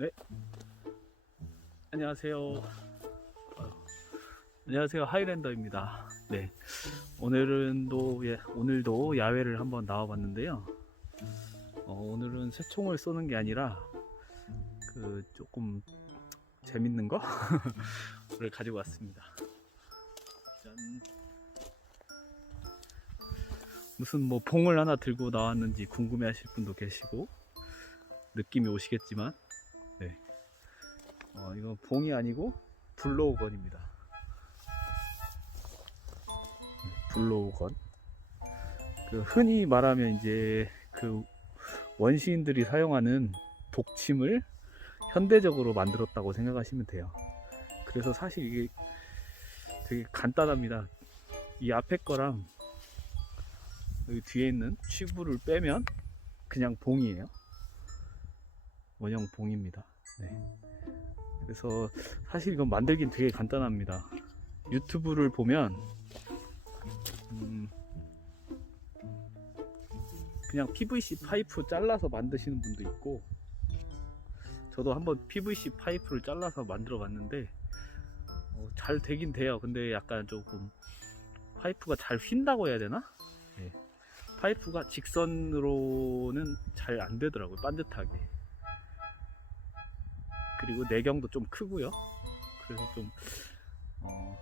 네. 안녕하세요. 안녕하세요. 하이랜더입니다. 네. 오늘은 또, 예, 오늘도 야외를 한번 나와봤는데요. 어, 오늘은 새총을 쏘는 게 아니라, 그, 조금 재밌는 거 를 가지고 왔습니다. 짠. 무슨 뭐 봉을 하나 들고 나왔는지 궁금해 하실 분도 계시고, 느낌이 오시겠지만, 네. 어, 이건 봉이 아니고 블로우건입니다. 네, 블로우건. 그 흔히 말하면 이제 그 원시인들이 사용하는 독침을 현대적으로 만들었다고 생각하시면 돼요. 그래서 사실 이게 되게 간단합니다. 이 앞에 거랑 여기 뒤에 있는 취부를 빼면 그냥 봉이에요. 원형 봉입니다. 네. 그래서 사실 이건 만들긴 되게 간단합니다. 유튜브를 보면 음, 그냥 PVC 파이프 잘라서 만드시는 분도 있고 저도 한번 PVC 파이프를 잘라서 만들어 봤는데 어, 잘 되긴 돼요. 근데 약간 조금 파이프가 잘 휜다고 해야 되나? 네. 파이프가 직선으로는 잘 안 되더라고요. 반듯하게. 그리고 내경도 좀 크고요. 그래서 좀 어,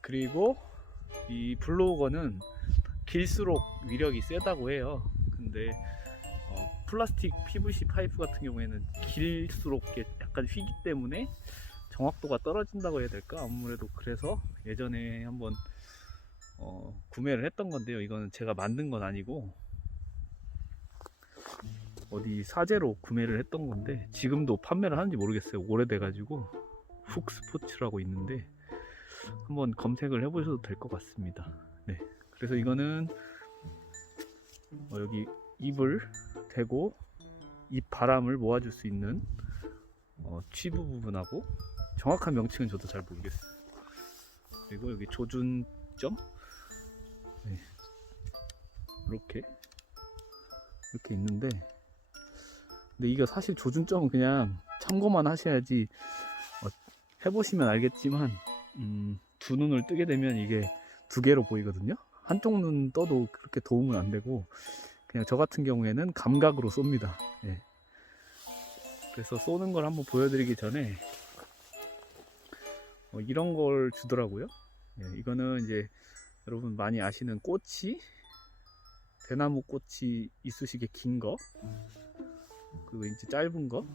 그리고 이 블로우건은 길수록 위력이 세다고 해요. 근데 어, 플라스틱 PVC 파이프 같은 경우에는 길수록 약간 휘기 때문에 정확도가 떨어진다고 해야 될까? 아무래도 그래서 예전에 한번 어, 구매를 했던 건데요. 이거는 제가 만든 건 아니고 어디 사재로 구매를 했던 건데 지금도 판매를 하는지 모르겠어요. 오래돼가지고 훅 스포츠라고 있는데 한번 검색을 해보셔도 될 것 같습니다. 네, 그래서 이거는 어, 여기 입을 대고 입 바람을 모아줄 수 있는 어, 취부 부분하고 정확한 명칭은 저도 잘 모르겠어요. 그리고 여기 조준점 네. 이렇게 이렇게 있는데 근데 이거 사실 조준점은 그냥 참고만 하셔야지 어, 해보시면 알겠지만 음, 두 눈을 뜨게 되면 이게 두 개로 보이거든요? 한쪽 눈 떠도 그렇게 도움은 안 되고 그냥 저 같은 경우에는 감각으로 쏩니다. 예. 그래서 쏘는 걸 한번 보여드리기 전에 어, 이런 걸 주더라고요. 예, 이거는 이제 여러분 많이 아시는 꼬치? 대나무 꽃이 이쑤시개 긴 거, 그리고 이제 짧은 거,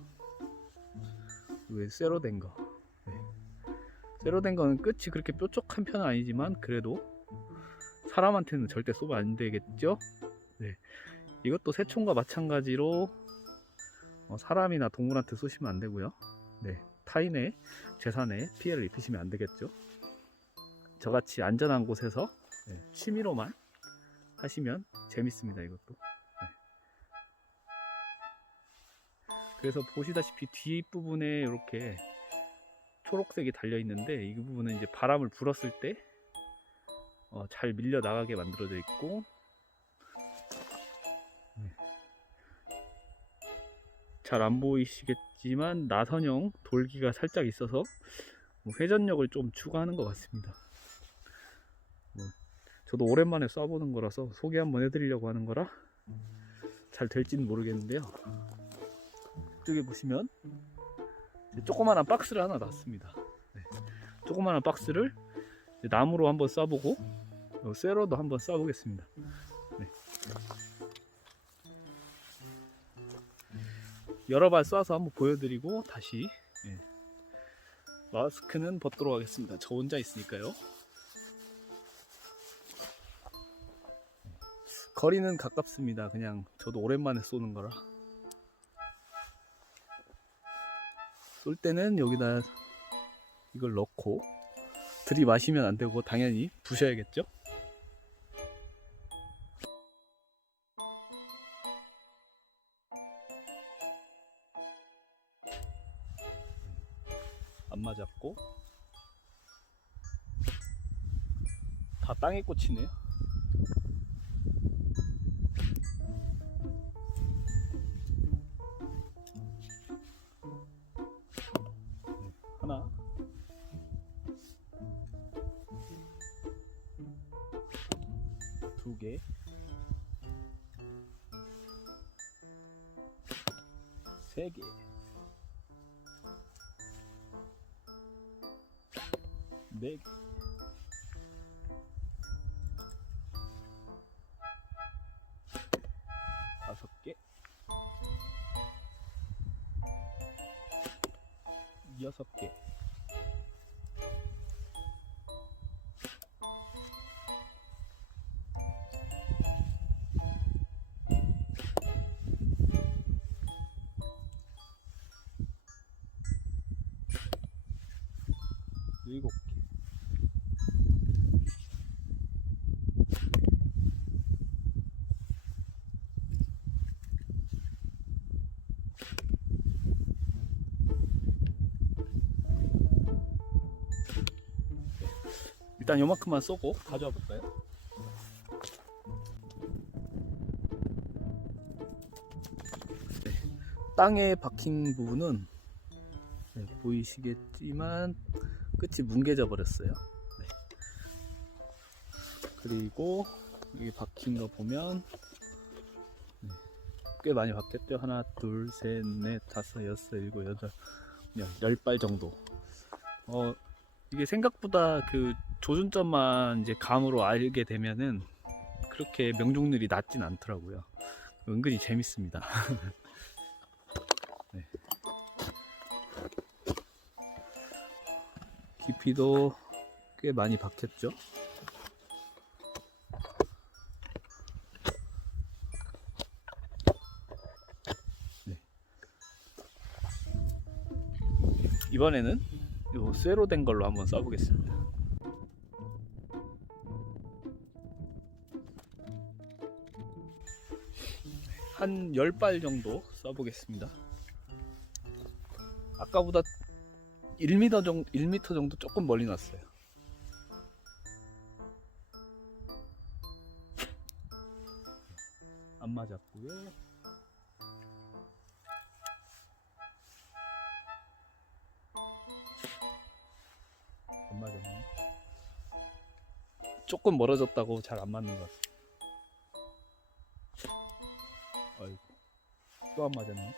그리고 쇠로 된 거. 네. 쇠로 된 거는 끝이 그렇게 뾰족한 편은 아니지만 그래도 사람한테는 절대 쏘면 안 되겠죠? 네. 이것도 새총과 마찬가지로 어, 사람이나 동물한테 쏘시면 안 되고요. 네. 타인의 재산에 피해를 입히시면 안 되겠죠? 저같이 안전한 곳에서 네, 취미로만 하시면 재밌습니다 이것도 그래서 보시다시피 뒷부분에 이렇게 초록색이 달려 있는데 이 부분은 이제 바람을 불었을 때잘 밀려 나가게 만들어져 있고 네. 잘안 보이시겠지만 나선형 돌기가 살짝 있어서 뭐 회전력을 좀 추가하는 것 같습니다 뭐 저도 오랜만에 쏴보는 거라서 소개 한번 해드리려고 하는 거라 잘 될지는 모르겠는데요. 이쪽에 보시면 조그만한 박스를 하나 놨습니다. 네. 조그만한 박스를 나무로 한번 쏴보고 어, 쇠로도 한번 쏴보겠습니다. 네. 여러 발 쏴서 한번 보여드리고 다시 네. 마스크는 벗도록 하겠습니다. 저 혼자 있으니까요. 거리는 가깝습니다. 그냥 저도 오랜만에 쏘는 거라. 쏠 때는 여기다 이걸 넣고 들이마시면 안 되고 당연히 부셔야겠죠? 안 맞았고 다 땅에 꽂히네요. 두 개, 세 개, 네 개, 다섯 개, 여섯 개. 일곱 개. 일단 요만큼만 쏘고 가져와 볼까요? 네, 땅에 박힌 부분은 네, 보이시겠지만 끝이 뭉개져 버렸어요. 네. 그리고 여기 박힌 거 보면 네, 꽤 많이 박혔죠. 하나, 둘, 셋, 넷, 다섯, 여섯, 일곱, 여덟, 열, 열발 정도. 어, 이게 생각보다 그 조준점만 이제 감으로 알게 되면은 그렇게 명중률이 낮진 않더라고요. 은근히 재밌습니다. 깊이도 꽤 많이 박혔죠. 네. 이번에는 요 쇠로 된 걸로 한번 써보겠습니다. 한 10발 정도 써보겠습니다. 아까보다 1m 정도, 1m 정도 조금 멀리 났어요. 안 맞았고요. 안 맞았네. 조금 멀어졌다고 잘 안 맞는 것 같아요. 아이고, 또 안 맞았네.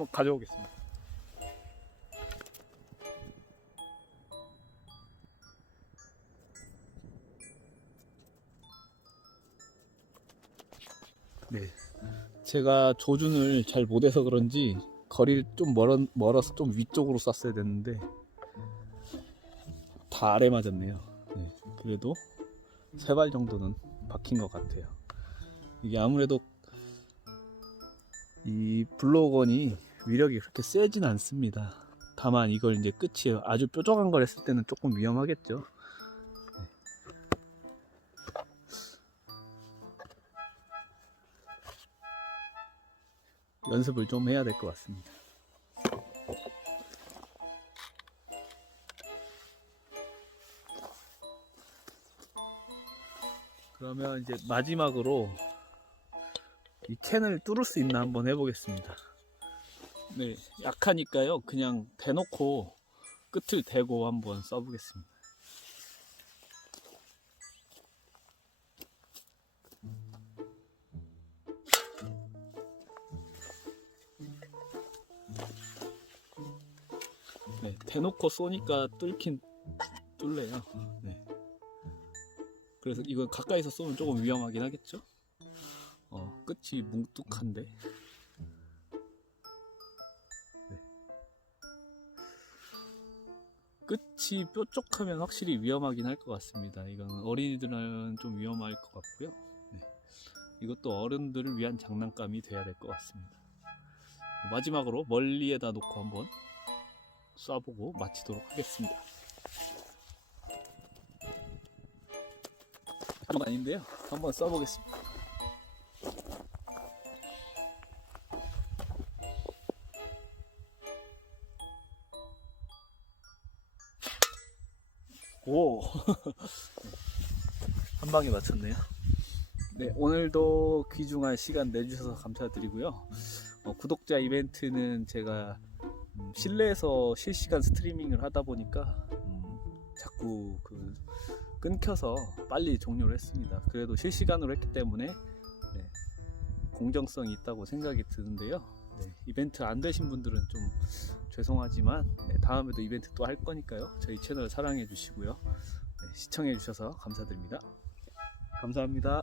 한번 가져오겠습니다. 네. 제가 조준을 잘 못해서 그런지 거리를 좀 멀어, 멀어서 좀 위쪽으로 쐈어야 됐는데 다 아래 맞았네요. 네. 그래도 세 발 정도는 박힌 것 같아요. 이게 아무래도 이 블로건이 위력이 그렇게 세진 않습니다. 다만 이걸 이제 끝이 아주 뾰족한 걸 했을 때는 조금 위험하겠죠. 네. 연습을 좀 해야 될 것 같습니다. 그러면 이제 마지막으로 이 캔을 뚫을 수 있나 한번 해보겠습니다. 네, 약하니까요. 그냥 대놓고 끝을 대고 한번 써보겠습니다. 네, 대놓고 쏘니까 뚫긴 뚫려요. 네. 그래서 이건 가까이서 쏘면 조금 위험하긴 하겠죠. 어, 끝이 뭉툭한데. 끝이 뾰족하면 확실히 위험하긴 할 것 같습니다. 이건 어린이들은 좀 위험할 것 같고요. 네. 이것도 어른들을 위한 장난감이 돼야 될 것 같습니다. 마지막으로 멀리에다 놓고 한번 쏴보고 마치도록 하겠습니다. 아닌데요. 한번 쏴보겠습니다. 오! 한 방에 맞췄네요. 네, 오늘도 귀중한 시간 내주셔서 감사드리고요. 어, 구독자 이벤트는 제가 음, 실내에서 실시간 스트리밍을 하다 보니까 음, 자꾸 그 끊겨서 빨리 종료를 했습니다. 그래도 실시간으로 했기 때문에 네, 공정성이 있다고 생각이 드는데요. 네, 이벤트 안 되신 분들은 좀 죄송하지만 네, 다음에도 이벤트 또 할 거니까요. 저희 채널 사랑해 주시고요. 네, 시청해 주셔서 감사드립니다. 감사합니다.